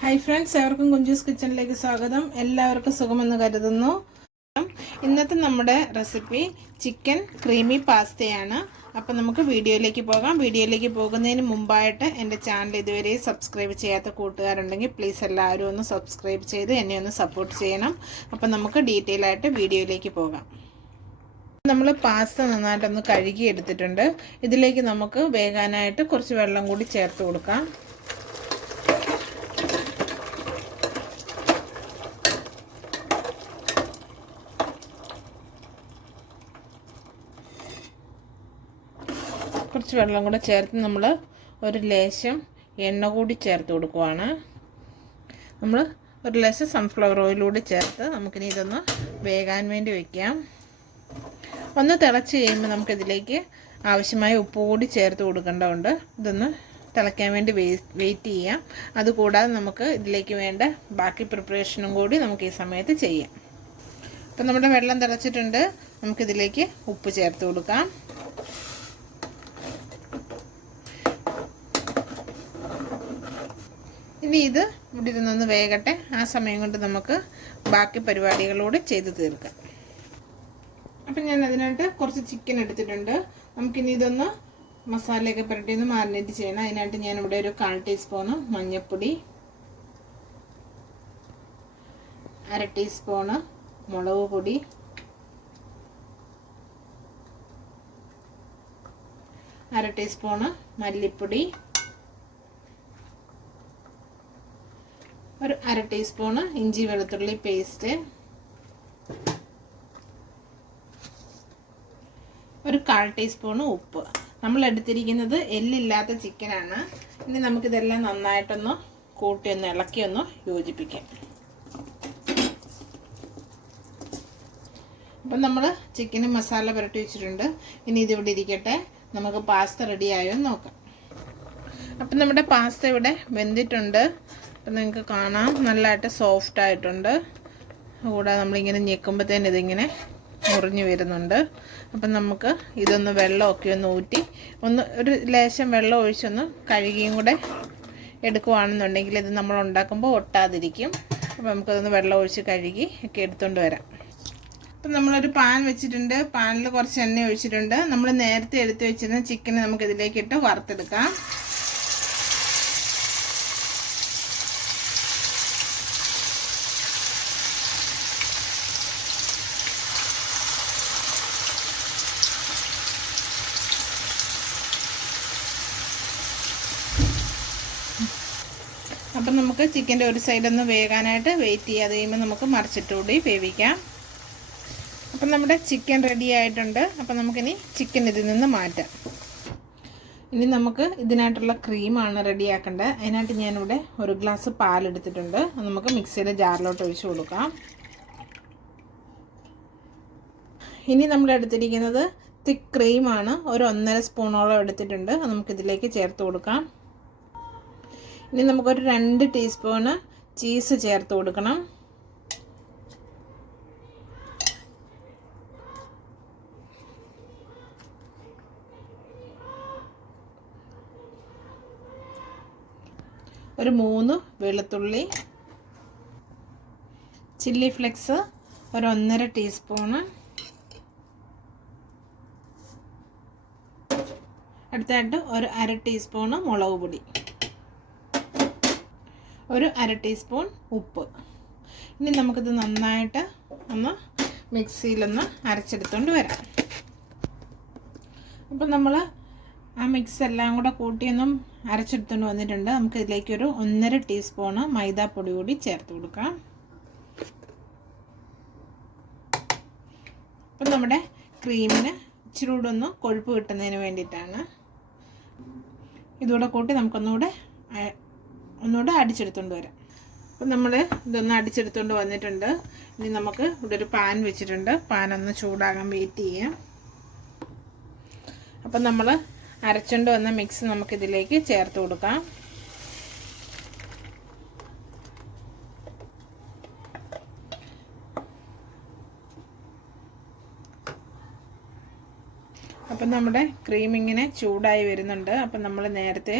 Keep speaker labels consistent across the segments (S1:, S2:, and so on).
S1: Hi friends എവർക്കും Kunjus കിച്ചണിലേക്ക് സ്വാഗതം. എല്ലാവർക്കും സുഖമെന്ന് കരുതുന്നു. ഇന്നത്തെ നമ്മുടെ റെസിപ്പി ചിക്കൻ ക്രീമി പാസ്തയാണ് അപ്പം നമുക്ക് വീഡിയോയിലേക്ക് പോകാം. വീഡിയോയിലേക്ക് പോകുന്നതിന് മുമ്പായിട്ട് എന്റെ ചാനൽ ഇതുവരെ സബ്സ്ക്രൈബ് ചെയ്യാത്ത കൂട്ടുകാരുണ്ടെങ്കിൽ പ്ലീസ് എല്ലാവരും ഒന്ന് സബ്സ്ക്രൈബ് ചെയ്ത് എന്നെ ഒന്ന് സപ്പോർട്ട് ചെയ്യണം. അപ്പം നമുക്ക് ഡീറ്റെയിൽ ആയിട്ട് വീഡിയോയിലേക്ക് പോകാം. നമ്മൾ പാസ്ത നന്നായിട്ടൊന്ന് കഴുകി എടുത്തിട്ടുണ്ട് ഇതിലേക്ക് നമുക്ക് വേകാനായിട്ട് കുറച്ച് വെള്ളം കൂടി ചേർത്ത് കൊടുക്കാം. കുറച്ച് വെള്ളം കൂടെ ചേർത്ത് നമ്മൾ ഒരു ലേശം എണ്ണ കൂടി ചേർത്ത് കൊടുക്കുവാണ്. നമ്മൾ ഒരു ലേശം സൺഫ്ലവർ ഓയിലൂടെ ചേർത്ത് നമുക്കിനി ഇതൊന്ന് വേകാൻ വേണ്ടി വയ്ക്കാം ഒന്ന് തിളച്ച് കഴിയുമ്പോൾ നമുക്കിതിലേക്ക് ആവശ്യമായ ഉപ്പ് കൂടി ചേർത്ത് കൊടുക്കേണ്ടതുണ്ട്. ഇതൊന്ന് തിളയ്ക്കാൻ വേണ്ടി വെയിറ്റ് ചെയ്യാം. അതുകൂടാതെ നമുക്ക് ഇതിലേക്ക് വേണ്ട ബാക്കി പ്രിപ്പറേഷനും കൂടി നമുക്ക് ഈ സമയത്ത് ചെയ്യാം. അപ്പം നമ്മുടെ വെള്ളം തിളച്ചിട്ടുണ്ട്. നമുക്കിതിലേക്ക് ഉപ്പ് ചേർത്ത് കൊടുക്കാം. ഇനി ഇത് ഇവിടെ ഇരുന്നൊന്ന് വേകട്ടെ. ആ സമയം കൊണ്ട് നമുക്ക് ബാക്കി പരിപാടികളോട് ചെയ്ത് തീർക്കാം. അപ്പം ഞാൻ അതിനായിട്ട് കുറച്ച് ചിക്കൻ എടുത്തിട്ടുണ്ട്. നമുക്കിനി ഇതൊന്ന് മസാലയൊക്കെ പുരട്ടി ഒന്ന് മാരിനേറ്റ് ചെയ്യണം. അതിനായിട്ട് ഞാൻ ഇവിടെ ഒരു കാൽ ടീസ്പൂണ് മഞ്ഞൾപ്പൊടി അര ടീസ്പൂണ് മുളക് പൊടി അര ടീസ്പൂണ് മല്ലിപ്പൊടി ഒരു അര ടീസ്പൂണ് ഇഞ്ചി വെളുത്തുള്ളി പേസ്റ്റ്. ഒരു കാൽ ടീസ്പൂണ് ഉപ്പ്. നമ്മൾ എടുത്തിരിക്കുന്നത് എല്ലില്ലാത്ത ചിക്കനാണ് ഇനി നമുക്കിതെല്ലാം നന്നായിട്ടൊന്ന് കൂട്ടി ഒന്ന് ഇളക്കി ഒന്ന് യോജിപ്പിക്കാം. അപ്പം നമ്മൾ ചിക്കന് മസാല പുരട്ടി വെച്ചിട്ടുണ്ട്. ഇനി ഇതിവിടെ ഇരിക്കട്ടെ. നമുക്ക് പാസ്ത റെഡിയായോ നോക്കാം. അപ്പം നമ്മുടെ പാസ്ത ഇവിടെ വെന്തിട്ടുണ്ട്. അപ്പം നിങ്ങൾക്ക് കാണാം. നല്ലതായിട്ട് സോഫ്റ്റ് ആയിട്ടുണ്ട്. കൂടാതെ നമ്മളിങ്ങനെ ഞെക്കുമ്പോഴത്തേന് ഇതിങ്ങനെ മുറിഞ്ഞു വരുന്നുണ്ട്. അപ്പം നമുക്ക് ഇതൊന്ന് വെള്ളമൊക്കെ ഒന്ന് ഊറ്റി ഒന്ന് ഒരു ലേശം വെള്ളം ഒഴിച്ചൊന്ന് കഴുകിയും കൂടെ എടുക്കുവാണെന്നുണ്ടെങ്കിൽ ഇത് നമ്മൾ ഉണ്ടാക്കുമ്പോൾ ഒട്ടാതിരിക്കും. അപ്പോൾ നമുക്കതൊന്ന് വെള്ളം ഒഴിച്ച് കഴുകി ഒക്കെ എടുത്തുകൊണ്ട് വരാം. അപ്പം നമ്മളൊരു പാൻ വെച്ചിട്ടുണ്ട്. പാനിൽ കുറച്ച് എണ്ണ ഒഴിച്ചിട്ടുണ്ട്. നമ്മൾ നേരത്തെ എടുത്ത് വെച്ചിരുന്ന ചിക്കൻ നമുക്ക് ഇതിലേക്ക് ഇട്ട് വറുത്തെടുക്കാം. അപ്പം നമുക്ക് ചിക്കന്റെ ഒരു സൈഡൊന്ന് വേകാനായിട്ട് വെയിറ്റ് ചെയ്യാതെ കഴിയുമ്പോൾ നമുക്ക് മറിച്ചിട്ടുകൂടി വേവിക്കാം. അപ്പം നമ്മുടെ ചിക്കൻ റെഡി ആയിട്ടുണ്ട്. അപ്പം നമുക്കിനി ചിക്കൻ ഇതിൽ നിന്ന് മാറ്റാം. ഇനി നമുക്ക് ഇതിനായിട്ടുള്ള ക്രീമാണ് റെഡിയാക്കേണ്ടത് അതിനായിട്ട് ഞാനിവിടെ ഒരു ഗ്ലാസ് പാലെടുത്തിട്ടുണ്ട് നമുക്ക് മിക്സിയുടെ ജാറിലോട്ട് ഒഴിച്ചു കൊടുക്കാം. ഇനി നമ്മൾ എടുത്തിരിക്കുന്നത് തിക്ക് ക്രീമാണ് ഒരു ഒന്നര സ്പൂണോളം എടുത്തിട്ടുണ്ട്. അത് നമുക്കിതിലേക്ക് ചേർത്ത് കൊടുക്കാം. ഇനി നമുക്കൊരു രണ്ട് ടീസ്പൂണ് ചീസ് ചേർത്ത് കൊടുക്കണം. ഒരു മൂന്ന് വെളുത്തുള്ളി. ചില്ലി ഫ്ലെക്സ് ഒരു ഒന്നര ടീസ്പൂണ് അടുത്തായിട്ട് ഒരു അര ടീസ്പൂണ് മുളക് പൊടി. ഒരു അര ടീസ്പൂൺ ഉപ്പ്. ഇനി നമുക്കിത് നന്നായിട്ട് ഒന്ന് മിക്സിയിലൊന്ന് അരച്ചെടുത്തുകൊണ്ട് വരാം. അപ്പം നമ്മൾ ആ മിക്സ് എല്ലാം കൂടെ കൂട്ടിയൊന്നും അരച്ചെടുത്തുകൊണ്ട് വന്നിട്ടുണ്ട്. നമുക്ക് ഇതിലേക്കൊരു ഒന്നര ടീസ്പൂണ് മൈദാപ്പൊടി കൂടി ചേർത്ത് കൊടുക്കാം. അപ്പം നമ്മുടെ ക്രീമിന് ഇച്ചിരി കൂടെ ഒന്ന് കൊഴുപ്പ് കിട്ടുന്നതിന് വേണ്ടിയിട്ടാണ്. ഇതുകൂടെ കൂട്ടി നമുക്കൊന്നുകൂടെ ഒന്നുകൂടെ അടിച്ചെടുത്തുകൊണ്ട് വരാം. അപ്പം നമ്മൾ ഇതൊന്ന് അടിച്ചെടുത്തുകൊണ്ട് വന്നിട്ടുണ്ട്. ഇനി നമുക്ക് ഇവിടെ ഒരു പാൻ വെച്ചിട്ടുണ്ട്. പാൻ ഒന്ന് ചൂടാകാൻ വെയിറ്റ് ചെയ്യാം. അപ്പം നമ്മൾ അരച്ചുകൊണ്ട് വന്ന മിക്സ് നമുക്കിതിലേക്ക് ചേർത്ത് കൊടുക്കാം. അപ്പം നമ്മുടെ ക്രീം ഇങ്ങനെ ചൂടായി വരുന്നുണ്ട്. അപ്പം നമ്മൾ നേരത്തെ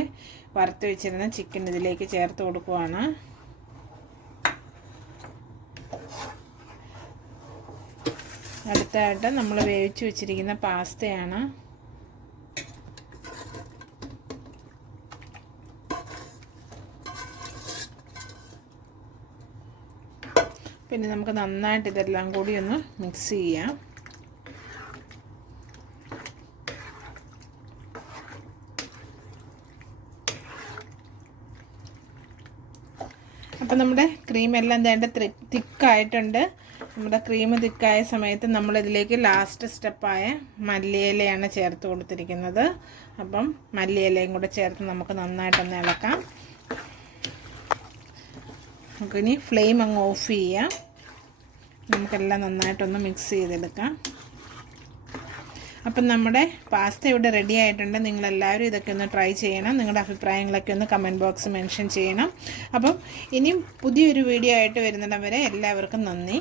S1: വറുത്ത് വെച്ചിരുന്ന ചിക്കൻ ഇതിലേക്ക് ചേർത്ത് കൊടുക്കുവാണ്. അടുത്തായിട്ട് നമ്മൾ വേവിച്ച് വെച്ചിരിക്കുന്ന പാസ്തയാണ്. പിന്നെ നമുക്ക് നന്നായിട്ട് ഇതെല്ലാം കൂടി ഒന്ന് മിക്സ് ചെയ്യാം. അപ്പം നമ്മുടെ ക്രീം എല്ലാം വേണ്ട തിക്കായിട്ടുണ്ട്. നമ്മുടെ ക്രീം തിക്കായ സമയത്ത് നമ്മളിതിലേക്ക് ലാസ്റ്റ് സ്റ്റെപ്പായ മല്ലിയിലയാണ് ചേർത്ത് കൊടുത്തിരിക്കുന്നത്. അപ്പം മല്ലിയിലയും കൂടെ ചേർത്ത് നമുക്ക് നന്നായിട്ടൊന്ന് ഇളക്കാം. നമുക്കിനി ഫ്ലെയിം അങ്ങ് ഓഫ് ചെയ്യാം. നമുക്കെല്ലാം നന്നായിട്ടൊന്ന് മിക്സ് ചെയ്തെടുക്കാം. അപ്പം നമ്മുടെ പാസ്ത ഇവിടെ റെഡി ആയിട്ടുണ്ട്. നിങ്ങളെല്ലാവരും ഇതൊക്കെ ഒന്ന് ട്രൈ ചെയ്യണം. നിങ്ങളുടെ അഭിപ്രായങ്ങളൊക്കെ ഒന്ന് കമന്റ് ബോക്സ് മെൻഷൻ ചെയ്യണം. അപ്പം ഇനിയും പുതിയൊരു വീഡിയോ ആയിട്ട് വരുന്നിടം വരെ എല്ലാവർക്കും നന്ദി.